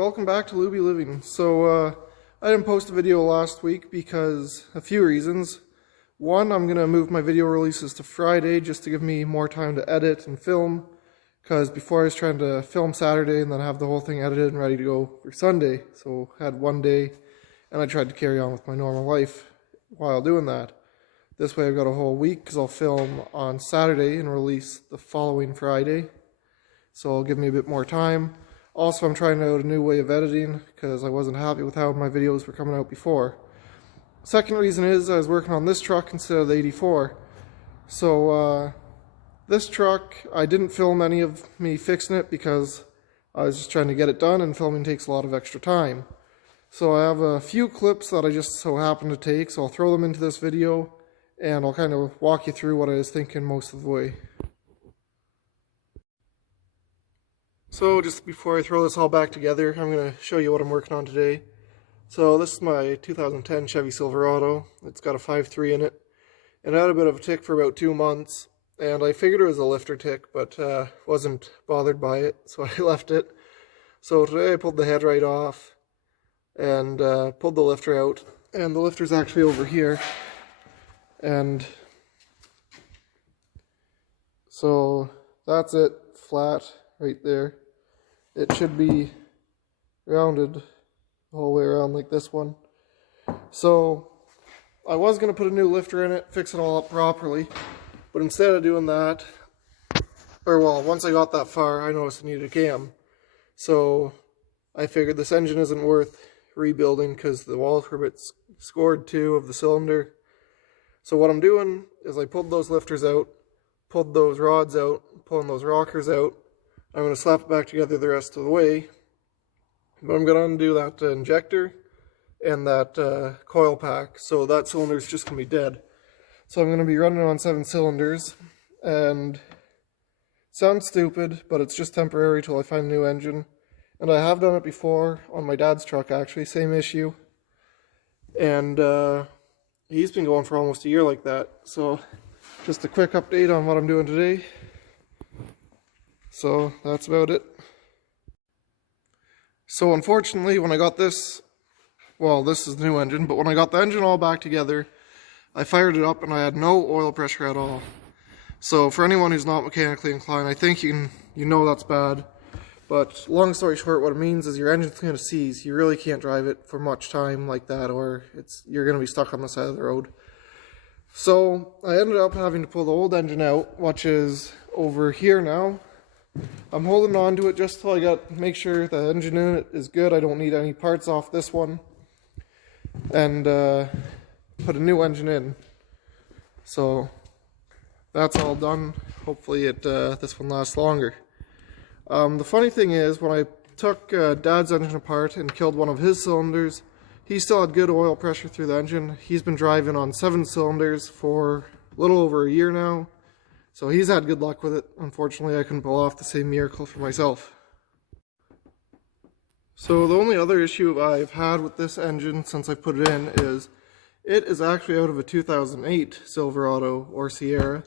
welcome back to Luby Living. I didn't post a video last week because a few reasons. One, I'm going to move my video releases to Friday just to give me more time to edit and film, because before I was trying to film Saturday and then have the whole thing edited and ready to go for Sunday. So I had one day and I tried to carry on with my normal life while doing that. This way I've got a whole week because I'll film on Saturday and release the following Friday. So it'll give me a bit more time. Also, I'm trying out a new way of editing because I wasn't happy with how my videos were coming out before. Second reason is I was working on this truck instead of the 84. This truck, I didn't film any of me fixing it because I was just trying to get it done, and filming takes a lot of extra time. So I have a few clips that I just so happen to take, so I'll throw them into this video and I'll kind of walk you through what I was thinking most of the way. So just before I throw this all back together, I'm going to show you what I'm working on today. So this is my 2010 Chevy Silverado. It's got a 5.3 in it. And I had a bit of a tick for about 2 months. And I figured it was a lifter tick, but wasn't bothered by it, so I left it. So today I pulled the head right off and pulled the lifter out. And the lifter's actually over here. And so that's it, flat right there. It should be rounded the whole way around like this one. So I was going to put a new lifter in it, fix it all up properly, but instead of doing that, once I got that far, I noticed I needed a cam. So I figured this engine isn't worth rebuilding because the walls were a bit scored too of the cylinder. So what I'm doing is I pulled those lifters out, pulled those rods out, pulling those rockers out. I'm going to slap it back together the rest of the way, but I'm going to undo that injector and that coil pack, so that cylinder is just going to be dead. So I'm going to be running on 7 cylinders, and it sounds stupid, but it's just temporary till I find a new engine. And I have done it before on my dad's truck actually, same issue, and he's been going for almost a year like that. So just a quick update on what I'm doing today. So that's about it. So unfortunately, when I got this, this is the new engine, but when I got the engine all back together, I fired it up and I had no oil pressure at all. So for anyone who's not mechanically inclined, I think you know that's bad. But long story short, what it means is your engine's going to seize. You really can't drive it for much time like that, or you're going to be stuck on the side of the road. So I ended up having to pull the old engine out, which is over here now. I'm holding on to it just till I make sure the engine in it is good. I don't need any parts off this one, and put a new engine in. So that's all done. Hopefully this one lasts longer. The funny thing is, when I took Dad's engine apart and killed one of his cylinders, he still had good oil pressure through the engine. He's been driving on 7 cylinders for a little over a year now. So he's had good luck with it. Unfortunately, I couldn't pull off the same miracle for myself. So the only other issue I've had with this engine since I put it in is it is actually out of a 2008 Silverado or Sierra,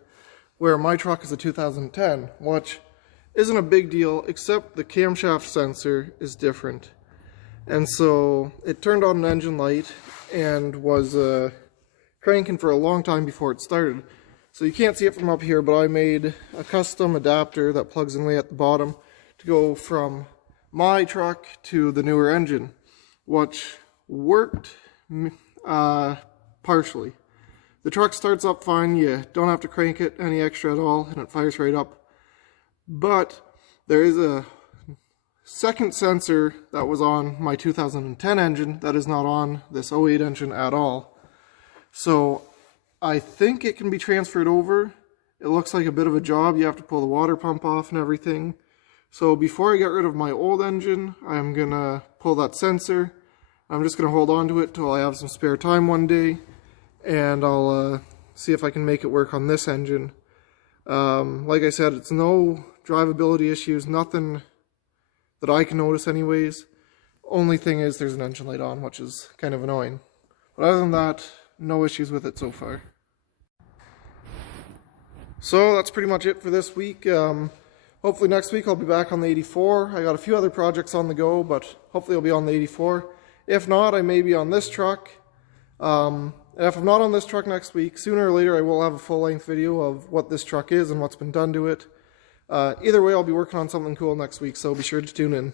where my truck is a 2010, which isn't a big deal, except the camshaft sensor is different. And so it turned on an engine light and was cranking for a long time before it started. So you can't see it from up here, but I made a custom adapter that plugs in way at the bottom to go from my truck to the newer engine, which worked partially. The truck starts up fine, you don't have to crank it any extra at all, and it fires right up. But there is a second sensor that was on my 2010 engine that is not on this 08 engine at all. So I think it can be transferred over. It looks like a bit of a job. You have to pull the water pump off and everything. So before I get rid of my old engine, I'm going to pull that sensor. I'm just going to hold on to it till I have some spare time one day, and I'll see if I can make it work on this engine. Like I said, it's no drivability issues, nothing that I can notice anyways. Only thing is there's an engine light on, which is kind of annoying. But other than that, no issues with it so far. So that's pretty much it for this week. hopefully next week I'll be back on the 84. I got a few other projects on the go, but hopefully I'll be on the 84. If not, I may be on this truck. And if I'm not on this truck next week, sooner or later I will have a full-length video of what this truck is and what's been done to it. Either way, I'll be working on something cool next week, so be sure to tune in.